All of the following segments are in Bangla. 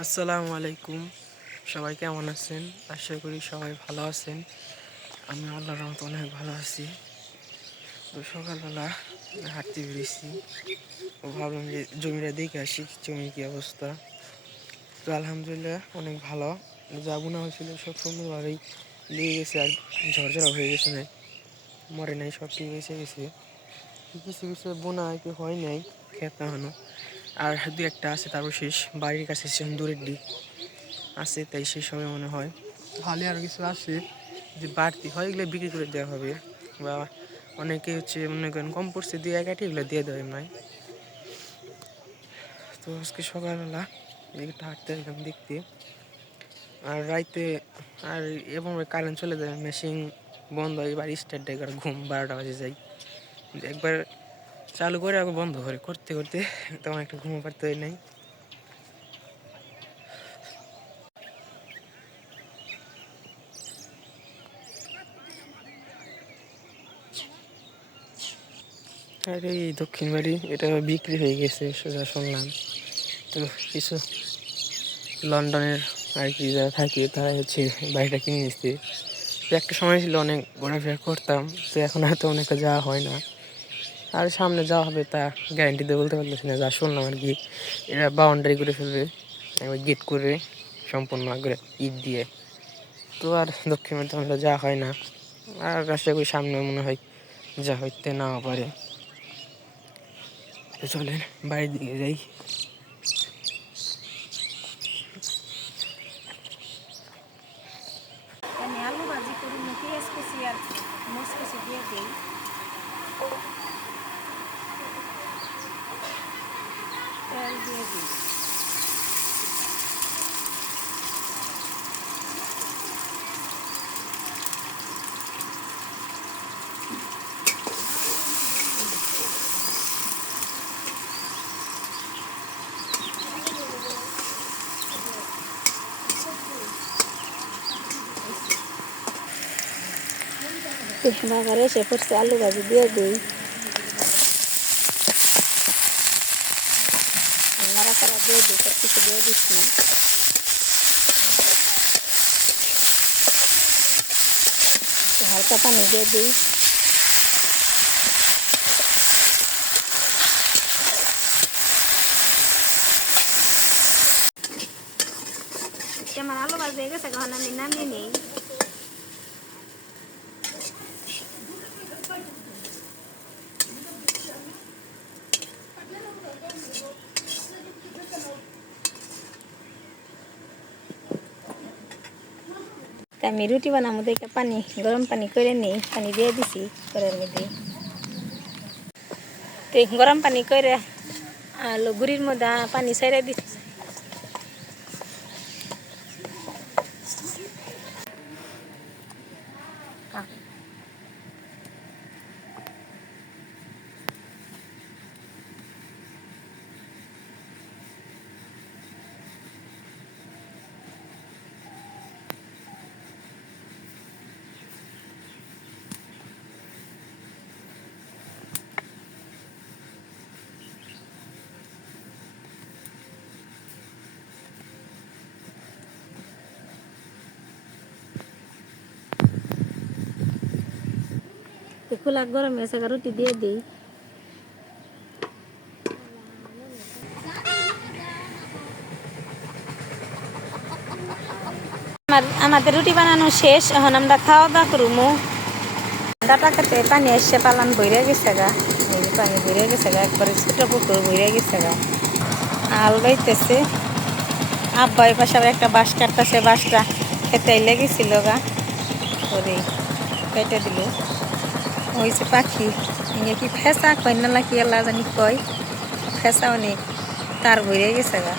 আসসালামু আলাইকুম। সবাই কেমন আছেন? আশা করি সবাই ভালো আছেন। আমি আল্লাহর রহমতে অনেক ভালো আছি। তো সকালবেলা হাঁটতে বেরিয়েছি ও ভাবলাম যে জমিটা দেখে আসি, জমির কী অবস্থা। তো আলহামদুলিল্লাহ অনেক ভালো। যা বোনা হয়েছিল সব সুন্দরভাবেই লেগে গেছে, আর ঝরঝরা হয়ে গেছে, না মরে নাই, সব ঠিক এসে গেছে। কিছু কিছু বোনা হয়তো হয় নাই, খেত এখনো, আর দু একটা আছে। তারপর শেষ বাড়ির কাছে দূরের দিক আছে, তাই সেই সময় মনে হয় ভালো। আরও কিছু আছে যে বাড়তি হয়, এগুলো বিক্রি করে দেওয়া হবে, বা অনেকে হচ্ছে মনে করেন কম পড়ছে দিয়ে একাটি এগুলো দিয়ে দেওয়া নয়। তো আজকে সকালবেলা দিকটা হাঁটতে একদম দেখতে, আর রাইতে আর এবং কারেন্ট চলে যায়, মেশিন বন্ধ হয়, এবার স্টার্ট দেয়, ঘুম 12টা বাজে যাই, একবার চালু করে আবার বন্ধ করে করতে করতে তেমন একটা ঘুমো পারতে হয় নাই। আর এই দক্ষিণ বাড়ি এটা বিক্রি হয়ে গেছে সোজা শুনলাম। তো কিছু লন্ডনের আর কি যারা থাকে তারা হচ্ছে বাড়িটা কিনে নিচ্ছে। তো একটা সময় ছিল অনেক ঘোরাফেরা করতাম, তো এখন হয়তো অনেকটা যাওয়া হয় না, আর সামনে যাওয়া হবে তা গ্যারান্টি দিয়ে বলতে পারতেছি না। যা শুনলাম আর কি, এরা বাউন্ডারি করে ফেলবে, একবার গেট করে সম্পূর্ণ করে ইট দিয়ে। তো আর দক্ষিণ ভারতে আমরা যাওয়া হয় না, আর আশা করি সামনে মনে হয় যা হইতে নাও পারে। তো চলেন বাড়ির দিকে যাই। আমি আলু ভাজি করি, পেঁয়াজ কুচি আর মরিচ কুচি দিয়ে দিই। তেল দিয়ে দিই। বাগারে এসে পড়ছে, আলু ভাজি দিয়ে দিই। নাড়াচাড়া দিয়ে দিই, সব কিছু দিয়ে দিচ্ছি। হালকা পানি দিয়ে দিই। আমার আলু ভাজি হয়ে গেছে, এখন আমি নামিয়ে নিই। আমি রুটি বানাবো দেখে পানি গরম পানি করে নিই, পানি দিয়ে দিছি কড়াইয়ের মধ্যে। তো গরম পানি করে আলু গুড়ির মধ্যে পানি ছেড়ে দিচ্ছি। খোলা গরম হয়েছে, রুটি দিয়ে দিই। আমাদের রুটি বানানো শেষ, এখন আমরা খাওয়া দাওয়া করবো। ডাটা খেতে পানি এসে পালান বইরে গেছে গা, পানি বইরে গেছে গা, একবারে ছোটো পুকুর বইরে গেছে গা। আল বাইতেছে, আব্বা এই পাশে আবার একটা বাঁশ কাটতেছে, বাঁশটা খেতে লেগেছিল গা, ওরে কেটে দিল। হয়েছে পাখি ইয়ে কি ফেঁসা কয় না কি আল্লাহ জানি কয়, ফেঁসা অনেক তার বইরে গেছে গা।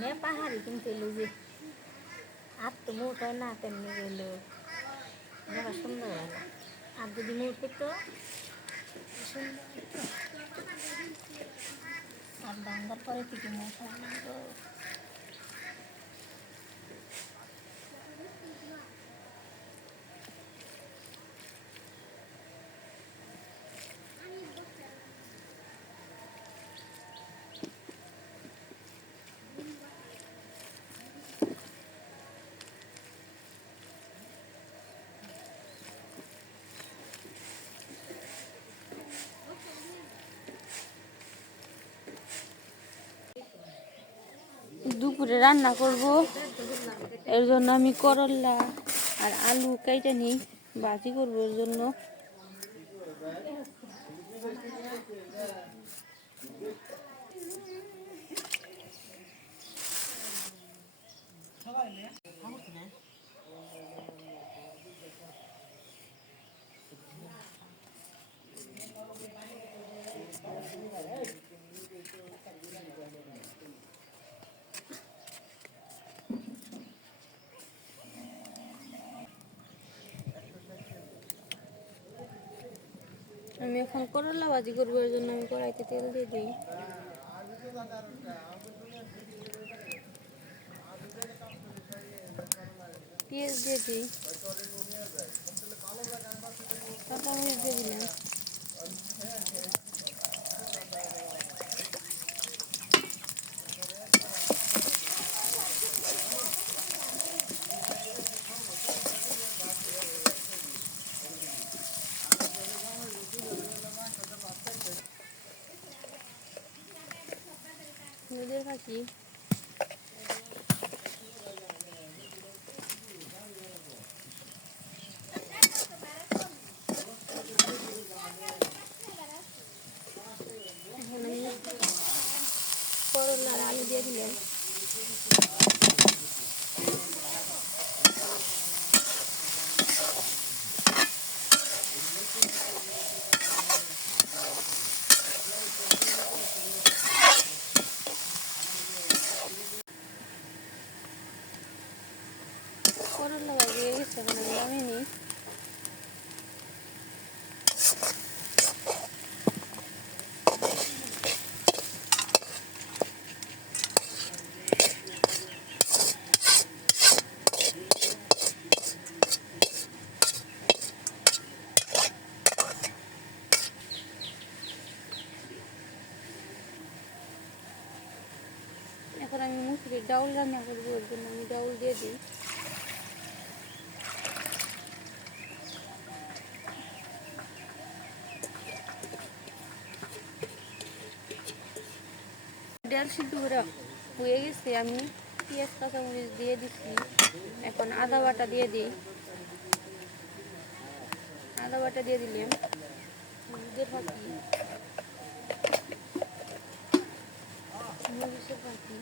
নে পাহাড়ি কিন্তু এলো যে আর তো মোট হয় না তেমনি এলো নেওয়া সুন্দর হয় না আর যদি মোট হতো সুন্দর হতো। আর ভাঙ্গার পরে থেকে মোট হয় না গো। দুপুরে রান্না করব, এর জন্য আমি করলা আর আলু কেটে নিই, ভাজি করবো এর জন্য। আমি এখন করলা ভাজি করবো, এর জন্য আমি কড়াইতে তেল দিয়ে দিই। পেঁয়াজ দিয়ে দিই, কাঁচামরিচ দিয়ে দিলাম। হলুদের পাখি এখন আমি করলা আর আলু দিয়ে দিলাম। করলা ভাজি হয়ে গেছে, এখন আমি নামিয়ে নিই। এখন আমি মুসুরির ডাউল রান্না করবো, ওর জন্য আমি ডাউল দিয়ে দিই। ডাল সিদ্ধ করে হয়ে গেছে, আমি পেঁয়াজ কাঁচামরিচ দিয়ে দিচ্ছি। এখন আদা বাটা দিয়ে দিই, আদা বাটা দিয়ে দিলাম। হলুদের পাখি, মরিচের পাখি,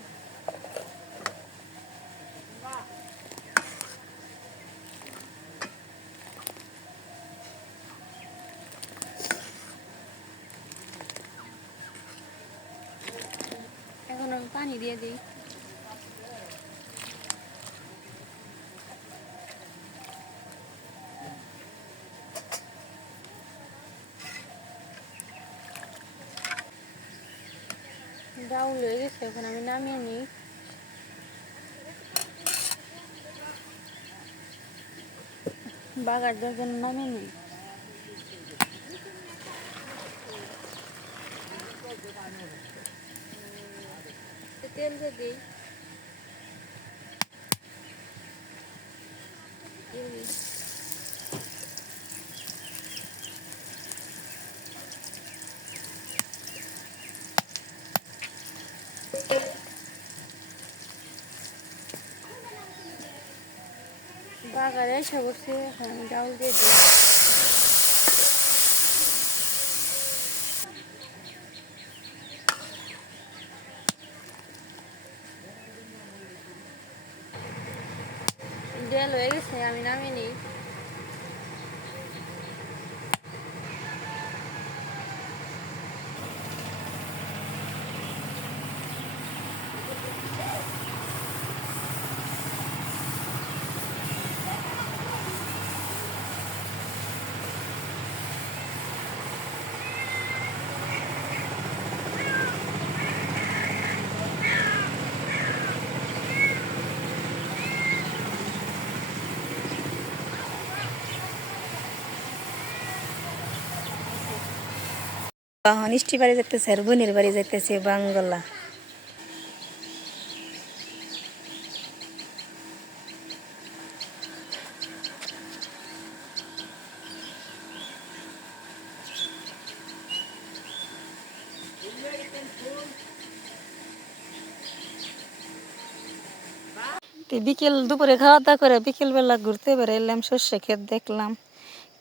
এখন আমি পানি দিয়ে দিই। ডাউল হয়ে গেছে, এখন আমি নামিয়ে নিই। বাগার যখন নামিয়ে নিই। তেল দিয়ে দিই, বাগারে এসে বসে, এখন আমি ডাউল দিয়ে দিই। ডাল হয়ে গেছে, আমি নামিয়ে নিই। মিষ্টি বাড়ি যেতেছে আর বোনের বাড়ি যেতেছে বাঙ্গলা। বিকেল দুপুরে খাওয়া দাওয়া করে বিকেলবেলা ঘুরতে বেরোলাম, সর্ষে ক্ষেত দেখলাম।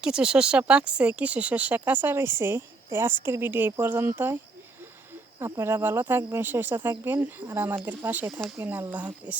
কিছু শস্য পাকছে, কিছু শস্য কাঁচা রয়েছে। তো আজকের ভিডিও এই পর্যন্তই। আপনারা ভালো থাকবেন, সুস্থ থাকবেন আর আমাদের পাশে থাকবেন। আল্লাহ হাফিজ।